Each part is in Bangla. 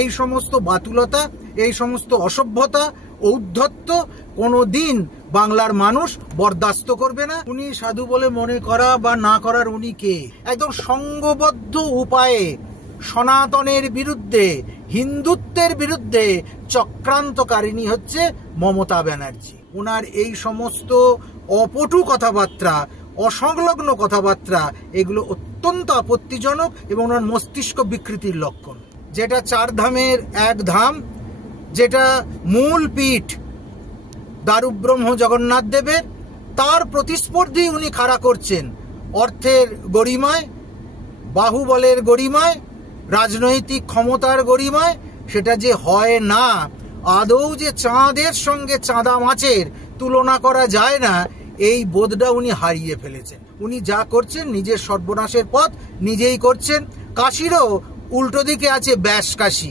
এই সমস্ত বাতুলতা, এই সমস্ত অসভ্যতা, ঔদ্ধত্য কোনোদিন বাংলার মানুষ বরদাস্ত করবে না। উনি সাধু বলে মনে করা বা না করার উনি কে? একদম সংঘবদ্ধ উপায়ে সনাতনের বিরুদ্ধে, হিন্দুত্বের বিরুদ্ধে চক্রান্তকারিণী হচ্ছে মমতা ব্যানার্জি। ওনার এই সমস্ত অপটু কথাবার্তা, অসংলগ্ন কথাবার্তা, এগুলো অত্যন্ত আপত্তিজনক এবং ওনার মস্তিষ্ক বিকৃতির লক্ষণ। যেটা চার ধামের এক ধাম, যেটা মূল পীঠ দারুব্রহ্ম জগন্নাথ দেবের, তার প্রতিস্পর্ধী উনি খাড়া করছেন অর্থের গরিমায়, বাহুবলের গরিমায়, রাজনৈতিক ক্ষমতার গরিমায়। সেটা যে হয় না, আদৌ যে চাঁদের সঙ্গে চাঁদা মাছের তুলনা করা যায় না, এই বোধটা উনি হারিয়ে ফেলেছেন। উনি যা করছেন নিজের সর্বনাশের পথ নিজেই করছেন। কাশিরও উল্টো দিকে আছে ব্যাস কাশি।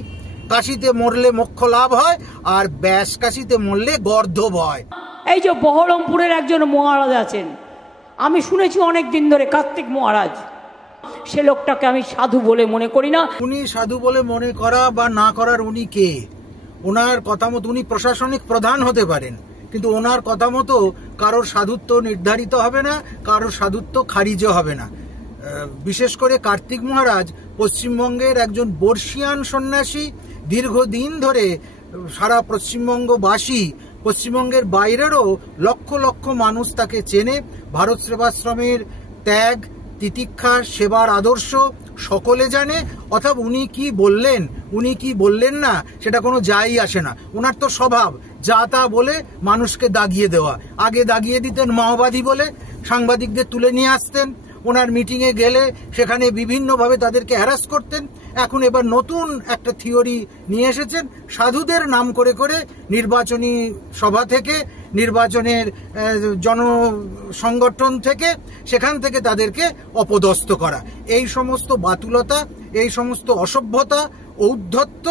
কাশিতে মরলে মোক্ষ লাভ হয়, আর ব্যাস কাশিতে মরলে গর্ধব হয়। এই যে বহরমপুরের একজন মহারাজ আছেন, আমি শুনেছি অনেক দিন ধরে, কার্তিক মহারাজ, সে লোকটাকে আমি সাধু বলে মনে করি না। উনি সাধু বলে মনে করা বা না করার উনি কে? ওনার কথা মতো উনি প্রশাসনিক প্রধান হতে পারেন, কিন্তু ওনার কথা মতো কারোর সাধুত্ব নির্ধারিত হবে না, কারোর সাধুত্ব খারিজও হবে না। বিশেষ করে কার্তিক মহারাজ পশ্চিমবঙ্গের একজন বর্ষিয়ান সন্ন্যাসী। দীর্ঘদিন ধরে সারা পশ্চিমবঙ্গবাসী, পশ্চিমবঙ্গের বাইরেরও লক্ষ লক্ষ মানুষ তাকে চেনে। ভারত সেবাশ্রমের ত্যাগ, তিতিক্ষা, সেবার আদর্শ সকলে জানে। অর্থাৎ উনি কি বললেন, উনি কি বললেন না, সেটা কোনো যাই আসে না। ওনার তো স্বভাব যা তা বলে মানুষকে দাগিয়ে দেওয়া। আগে দাগিয়ে দিতেন মাওবাদী বলে, সাংবাদিকদের তুলে নিয়ে আসতেন। ওনার মিটিংয়ে গেলে সেখানে বিভিন্নভাবে তাদেরকে হ্যারাস করতেন। এখন এবার নতুন একটা থিওরি নিয়ে এসেছেন, সাধুদের নাম করে করে নির্বাচনী সভা থেকে, নির্বাচনের জনসংগঠন থেকে, সেখান থেকে তাদেরকে অপদস্থ করা। এই সমস্ত বাতুলতা, এই সমস্ত অসভ্যতা, ঔদ্ধত্য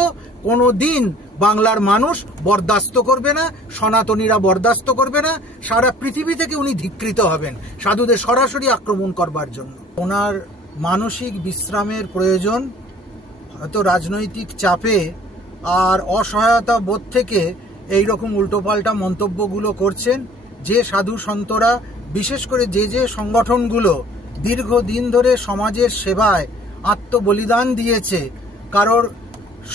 কোনোদিন বাংলার মানুষ বরদাস্ত করবে না, সনাতনীরা বরদাস্ত করবে না। সারা পৃথিবী থেকে উনি ধিক্কৃত হবেন সাধুদের সরাসরি আক্রমণ করবার জন্য। ওনার মানসিক বিশ্রামের প্রয়োজন। হয়তো রাজনৈতিক চাপে আর অসহায়তা বোধ থেকে এই রকম উল্টোপাল্টা মন্তব্যগুলো করছেন। যে সাধু সন্তরা, বিশেষ করে যে যে সংগঠনগুলো দীর্ঘদিন ধরে সমাজের সেবায় আত্মবলিদান দিয়েছে, কারোর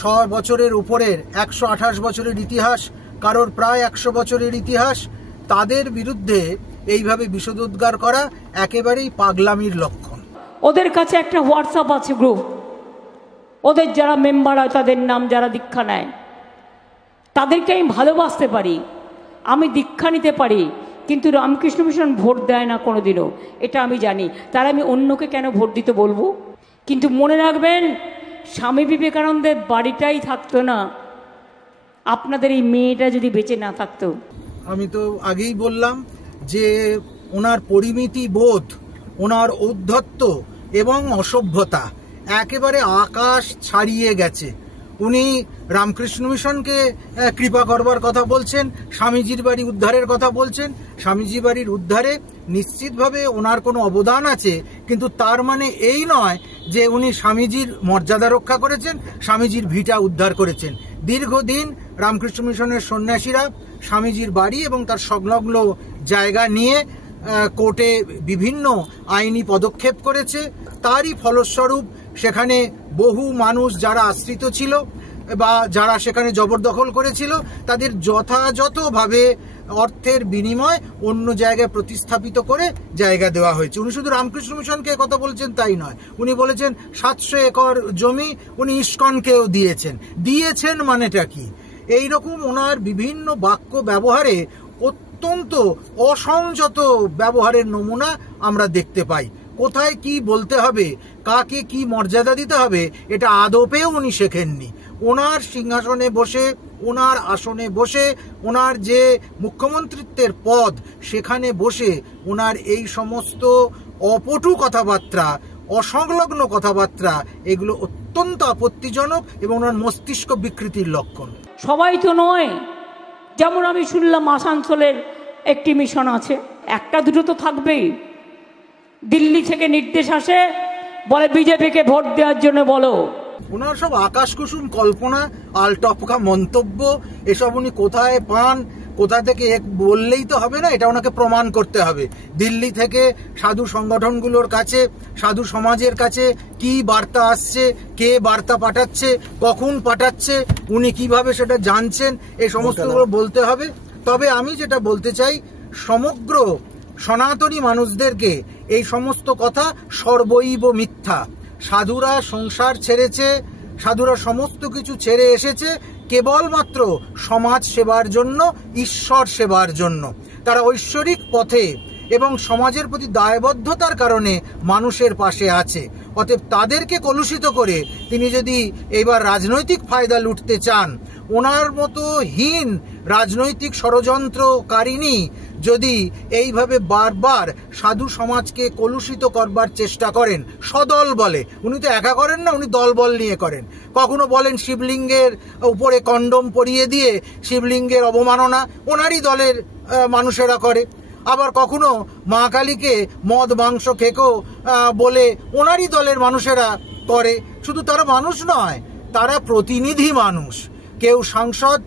100 বছরের উপরের, 128 বছরের ইতিহাস, কারোর প্রায় 100 বছরের ইতিহাস, তাদের বিরুদ্ধে এইভাবে বিষোদ্গার করা একেবারেই পাগলামির লক্ষণ। ওদের কাছে একটা হোয়াটসঅ্যাপ আছে গ্রুপ, ওদের যারা মেম্বার হয় তাদের নাম, যারা দীক্ষা নেয়, তাদেরকে আমি ভালোবাসতে পারি, আমি দীক্ষা নিতে পারি, কিন্তু রামকৃষ্ণ মিশন ভোট দেয় না কোনোদিনও, এটা আমি জানি। তার আমি অন্যকে কেন ভোট দিতে বলবো? কিন্তু মনে রাখবেন, স্বামী বিবেকানন্দের বাড়িটাই থাকতো না, আপনাদের এই মেয়েটা যদি বেঁচে না থাকতো। আমি তো আগেই বললাম যে ওনার পরিমিতি বোধ, ওনার ঔদ্ধত্য এবং অসভ্যতা একেবারে আকাশ ছাড়িয়ে গেছে। উনি রামকৃষ্ণ মিশনকে কৃপা করবার কথা বলছেন, স্বামীজির বাড়ি উদ্ধারের কথা বলছেন। স্বামীজি বাড়ির উদ্ধারে নিশ্চিতভাবে ওনার কোনো অবদান আছে, কিন্তু তার মানে এই নয় যে উনি স্বামীজির মর্যাদা রক্ষা করেছেন, স্বামীজির ভিটা উদ্ধার করেছেন। দীর্ঘদিন রামকৃষ্ণ মিশনের সন্ন্যাসীরা স্বামীজির বাড়ি এবং তার সংলগ্ন জায়গা নিয়ে কোর্টে বিভিন্ন আইনি পদক্ষেপ করেছে। তারই ফলস্বরূপ সেখানে বহু মানুষ যারা আশ্রিত ছিল বা যারা সেখানে জবরদখল করেছিল, তাদের যথাযথভাবে অর্থের বিনিময় অন্য জায়গায় প্রতিস্থাপিত করে জায়গা দেওয়া হয়েছে। উনি শুধু রামকৃষ্ণ মিশনকে কথা বলছেন তাই নয়, উনি বলেছেন 700 একর জমি উনি ইস্কনকেও দিয়েছেন মানেটা কি? এইরকম ওনার বিভিন্ন বাক্য ব্যবহারে অত্যন্ত অসংযত ব্যবহারের নমুনা আমরা দেখতে পাই। কোথায় কি বলতে হবে, কাকে কি মর্যাদা দিতে হবে, এটা আদপেও উনি শেখেননি। ওনার সিংহাসনে বসে, ওনার আসনে বসে, ওনার যে মুখ্যমন্ত্রিত্বের পদ, সেখানে বসে ওনার এই সমস্ত অপটু কথাবার্তা, অসংলগ্ন কথাবার্তা, এগুলো অত্যন্ত আপত্তিজনক এবং ওনার মস্তিষ্ক বিকৃতির লক্ষণ। সবাই তো নয়, যেমন আমি শুনলাম আসানসোলের একটি মিশন আছে, একটা দুটো তো থাকবেই। দিল্লি থেকে নির্দেশ আসে, বলে বিজেপিকে ভোট দেওয়ার জন্য বলো, ওনার সব আকাশ কুসুম কল্পনা, আলটপকা মন্তব্য, এসব উনি কোথায় পান, কোথা থেকে বললেই তো হবে না, এটা ওনাকে প্রমাণ করতে হবে। দিল্লি থেকে সাধু সংগঠনগুলোর কাছে, সাধু সমাজের কাছে কি বার্তা আসছে, কে বার্তা পাঠাচ্ছে, কখন পাঠাচ্ছে, উনি কিভাবে সেটা জানছেন, এই সমস্তগুলো বলতে হবে। তবে আমি যেটা বলতে চাই, সমগ্র সনাতনী মানুষদেরকে এই সমস্ত কথা সর্বৈব মিথ্যা। সাধুরা সংসার ছেড়েছে, সাধুরা সমস্ত কিছু ছেড়ে এসেছে কেবলমাত্র সমাজ সেবার জন্য, ঈশ্বর সেবার জন্য। তারা ঐশ্বরিক পথে এবং সমাজের প্রতি দায়বদ্ধতার কারণে মানুষের পাশে আছে। অতএব তাদেরকে কলুষিত করে তিনি যদি এবার রাজনৈতিক ফায়দা লুটতে চান, ওনার মতো হীন রাজনৈতিক ষড়যন্ত্রকারিণী যদি এইভাবে বারবার সাধু সমাজকে কলুষিত করবার চেষ্টা করেন, সদল বলে, উনি তো একা করেন না, উনি দলবল নিয়ে করেন। কখনো বলেন শিবলিঙ্গের উপরে কন্ডম পরিয়ে দিয়ে শিবলিঙ্গের অবমাননা ওনারই দলের মানুষেরা করে। আবার কখনো মা কালীকে মদ মাংস খেকো বলে ওনারই দলের মানুষেরা করে। শুধু তারা মানুষ নয়, তারা প্রতিনিধি মানুষ, কেউ সাংসদ,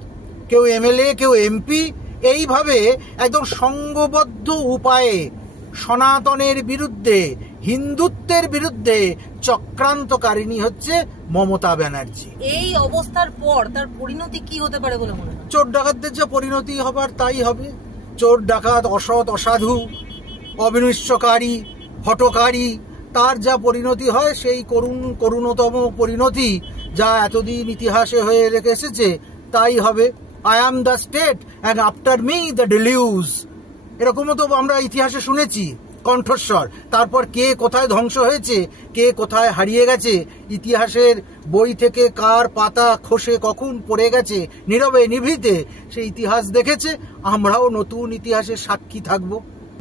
কেউ এমএলএ, কেউ এমপি। এইভাবে একদম সংঘবদ্ধ উপায়ে সনাতনের বিরুদ্ধে, হিন্দুত্বের বিরুদ্ধে চক্রান্তকারিণী হচ্ছে মমতা ব্যানার্জি। এই অবস্থার পর তার পরিণতি কি হতে পারে বলে মনে হয়? চোর ডাকাতদের যা পরিণতি হবার তাই হবে। চোর ডাকাত, অসৎ, অসাধু, অবিনশ্বরকারী, হঠকারী, তার যা পরিণতি হয় সেই করুণতম পরিণতি যা এতদিন ইতিহাসে হয়ে রেখে এসেছে তাই হবে। I am the state and after me the deluge, এরকমও তো আমরা ইতিহাসে শুনেছি কণ্ঠস্বর। তারপর কে কোথায় ধ্বংস হয়েছে, কে কোথায় হারিয়ে গেছে, ইতিহাসের বই থেকে কার পাতা খসে কখন পড়ে গেছে নীরবে নিভৃতে, সেই ইতিহাস দেখেছে। আমরাও নতুন ইতিহাসের সাক্ষী থাকব।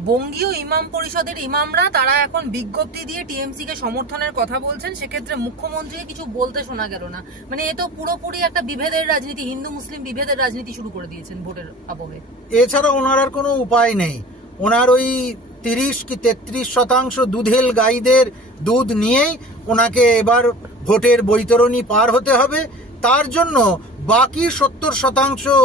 বঙ্গীয় ইমাম পরিষদের ইমামরা তারা এখন বিজ্ঞপ্তি দিয়ে টিএমসি কে সমর্থনের কথা বলছেন, সেক্ষেত্রে মুখ্যমন্ত্রীকে কিছু বলতে শোনা গেল না। মানে এ তো পুরোপুরি একটা বিভেদের রাজনীতি, হিন্দু মুসলিম বিভেদের রাজনীতি শুরু করে দিয়েছেন ভোটের আবহে। এছাড়া ওনার আর কোনো উপায় নেই। ওনার ওই 30 কি 33% দুধেল গাইদের দুধ নিয়েই ওনাকে এবার ভোটের বৈতরণী পার হতে হবে। তার জন্য বাকি 70%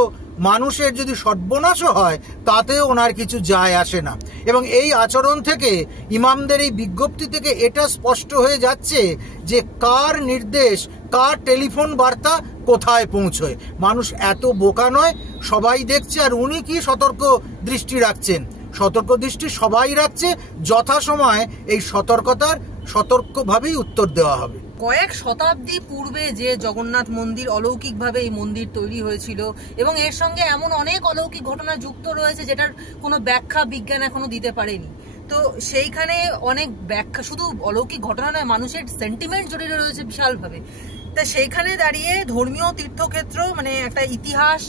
মানুষের যদি সর্বনাশও হয় তাতেও ওনার কিছু যায় আসে না। এবং এই আচরণ থেকে, ইমামদের এই বিজ্ঞপ্তি থেকে এটা স্পষ্ট হয়ে যাচ্ছে যে কার নির্দেশ, কার টেলিফোন বার্তা কোথায় পৌঁছয়। মানুষ এত বোকা নয়, সবাই দেখছে। আর উনি কি সতর্ক দৃষ্টি রাখছেন? সতর্ক দৃষ্টি সবাই রাখছে। যথাসময় এই সতর্কভাবেই উত্তর দেওয়া হবে। কয়েক শতাব্দী পূর্বে যে জগন্নাথ মন্দির অলৌকিকভাবে এই মন্দির তৈরি হয়েছিল এবং এর সঙ্গে এমন অনেক অলৌকিক ঘটনা যুক্ত রয়েছে যেটার কোনো ব্যাখ্যা বিজ্ঞান এখনো দিতে পারেনি। তো সেইখানে অনেক ব্যাখ্যা, শুধু অলৌকিক ঘটনা নয়, মানুষের সেন্টিমেন্ট জড়িয়ে রয়েছে বিশালভাবে। তা সেইখানে দাঁড়িয়ে ধর্মীয় তীর্থক্ষেত্র, মানে একটা ইতিহাস,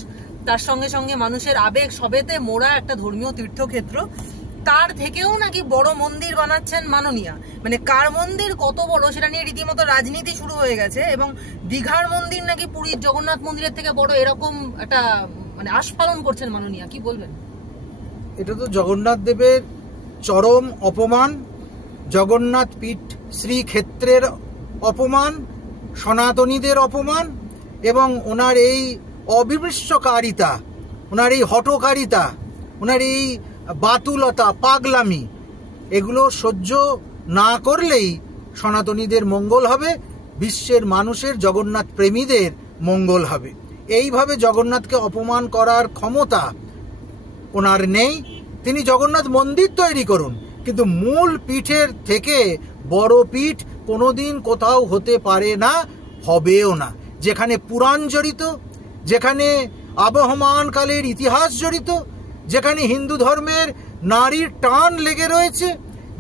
তার সঙ্গে সঙ্গে মানুষের আবেগ সবেতে মোড়া একটা ধর্মীয় তীর্থক্ষেত্র, তার থেকেও নাকি বড় মন্দির বানাচ্ছেন মাননীয়া। মানে কার মন্দির কত বড় সেটা নিয়ে রীতিমতো রাজনীতি শুরু হয়ে গেছে। এবং দীঘার মন্দির নাকি পুরীর জগন্নাথ মন্দিরের থেকে বড়, এরকম একটা মানে আস্ফালন করছেন মাননীয়া। কি বলবেন? এটা তো জগন্নাথ দেবের চরম অপমান, জগন্নাথ পীঠ শ্রীক্ষেত্রের অপমান, সনাতনীদের অপমান, এবং ওনার এই অবিমৃষ্যকারিতা, ওনার এই হঠকারিতা, ওনার এই বাতুলতা, পাগলামি, এগুলো সহ্য না করলেই সনাতনীদের মঙ্গল হবে, বিশ্বের মানুষের, জগন্নাথ প্রেমীদের মঙ্গল হবে। এইভাবে জগন্নাথকে অপমান করার ক্ষমতা ওনার নেই। তিনি জগন্নাথ মন্দির তৈরি করুন, কিন্তু মূল পীঠের থেকে বড় পীঠ কোনোদিন কোথাও হতে পারে না, হবেও না। যেখানে পুরাণ জড়িত, যেখানে আবহমানকালের ইতিহাস জড়িত, যেখানে হিন্দু ধর্মের নারীর টান লেগে রয়েছে,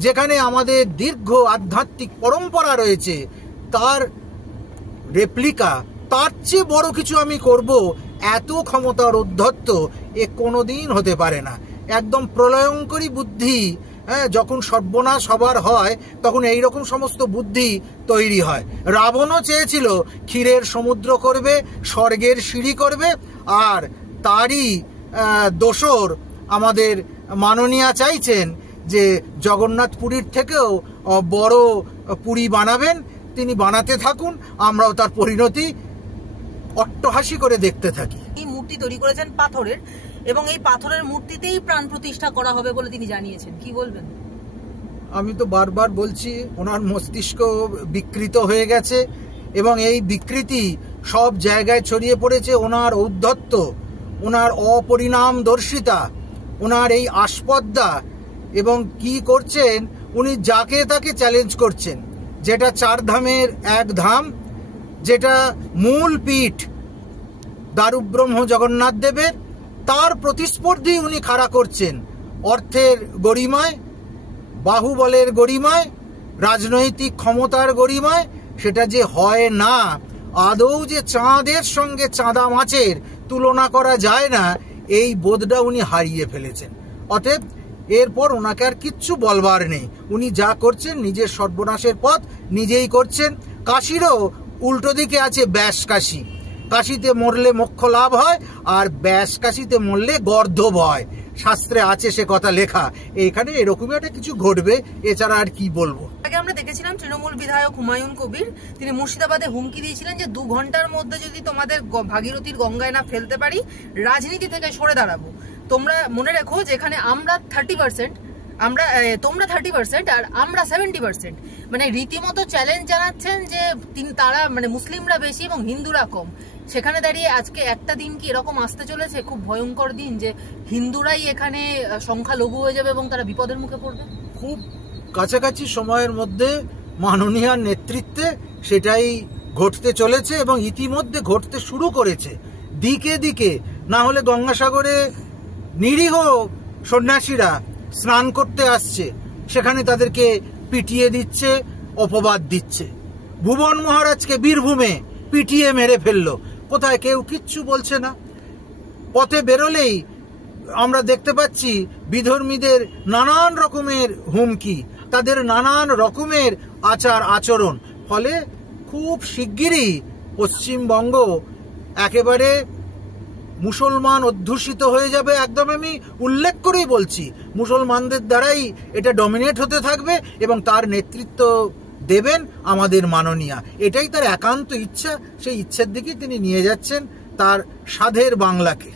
যেখানে আমাদের দীর্ঘ আধ্যাত্মিক পরম্পরা রয়েছে, তার রেপ্লিকা, তার চেয়ে বড় কিছু আমি করব, এত ক্ষমতার উদ্ধত্ত এ কোনোদিন হতে পারে না। একদম প্রলয়ঙ্করী বুদ্ধি, যখন সর্বনাশ হবার হয় তখন এইরকম সমস্ত বুদ্ধি তৈরি হয়। রাবণও চেয়েছিল ক্ষীরের সমুদ্র করবে, স্বর্গের সিঁড়ি করবে, আর তারই দোসর আমাদের মাননীয়া চাইছেন যে জগন্নাথ পুরীর থেকেও বড় পুরী বানাবেন। তিনি বানাতে থাকুন, আমরাও তার পরিণতি অট্টহাসি করে দেখতে থাকি। এই মূর্তি তৈরি করেছেন পাথরের, এবং এই পাথরের মূর্তিতেই প্রাণ প্রতিষ্ঠা করা হবে বলে তিনি জানিয়েছেন, কি বলবেন? আমি তো বারবার বলছি, ওনার মস্তিষ্ক বিকৃত হয়ে গেছে এবং এই বিকৃতি সব জায়গায় ছড়িয়ে পড়েছে। ওনার ঔদ্ধত্য, ওনার অপরিণামদর্শিতা, ওনার এই আস্পর্ধা, এবং কি করছেন উনি যাকে তাকে চ্যালেঞ্জ করছেন। যেটা চার ধামের এক ধাম, যেটা মূল পীঠ দারুব্রহ্ম জগন্নাথ দেবের, তার প্রতিস্পর্ধী উনি খাড়া করছেন অর্থের গরিমায়, বাহুবলের গরিমায়, রাজনৈতিক ক্ষমতার গরিমায়। সেটা যে হয় না, আদৌ যে চাঁদের সঙ্গে চাঁদা মাছের তুলনা করা যায় না, এই বোধটা উনি হারিয়ে ফেলেছেন। অতএব এরপর ওনাকে আর কিচ্ছু বলবার নেই। উনি যা করছেন নিজের সর্বনাশের পথ নিজেই করছেন। কাশীরও উল্টো দিকে আছে ব্যাস কাশী। কাশীতে মরলে মোক্ষ লাভ হয়, আর ব্যাস কাশীতে মরলে গর্ধব হয়। শাস্ত্রে আছে সে কথা লেখা। এখানে এরকমই একটা কিছু ঘটবে, এছাড়া আর কি বলবো। আগে আমরা দেখেছিলাম তৃণমূল বিধায়ক হুমায়ুন কবির, তিনি মুর্শিদাবাদে হুমকি দিয়েছিলেন যে 2 ঘন্টার মধ্যে যদি তোমাদের ভাগীরথীর গঙ্গায় না ফেলতে পারি, রাজনীতি থেকে সরে দাঁড়াবো। তোমরা মনে রেখো যে এখানে আমরা 30%, তোমরা 30% আর আমরা 70%। মানে রীতিমতো চ্যালেঞ্জ জানাচ্ছেন যে তারা, মানে মুসলিমরা বেশি এবং হিন্দুরা কম। সেখানে দাঁড়িয়ে আজকে একটা দিন কি এরকম আসতে চলেছে, খুব ভয়ঙ্কর দিন, যে হিন্দুরাই এখানে সংখ্যালঘু হয়ে যাবে এবং তারা বিপদের মুখে পড়বে। খুব কাছাকাছি সময়ের মধ্যে মাননীয় নেতৃত্বে সেটাই ঘটতে চলেছে এবং ইতিমধ্যে ঘটতে শুরু করেছে দিকে দিকে। না হলে গঙ্গাসাগরে নিরীহ সন্ন্যাসীরা স্নান করতে আসছে, সেখানে তাদেরকে পিটিয়ে দিচ্ছে, অপবাদ দিচ্ছে। ভুবন মহারাজকে বীরভূমে পিটিয়ে মেরে ফেললো, কোথায় কেউ কিচ্ছু বলছে না। পথে বেরোলেই আমরা দেখতে পাচ্ছি বিধর্মীদের নানান রকমের হুমকি, তাদের নানান রকমের আচার আচরণ। ফলে খুব শিগগিরই পশ্চিমবঙ্গ একেবারে মুসলমান অধ্যুষিত হয়ে যাবে। একদম আমি উল্লেখ করেই বলছি, মুসলমানদের দ্বারাই এটা ডমিনেট হতে থাকবে এবং তার নেতৃত্ব দেবেন আমাদের মাননীয়া। এটাই তার একান্ত ইচ্ছা। সেই ইচ্ছের দিকে তিনি নিয়ে যাচ্ছেন তার সাধের বাংলাকে।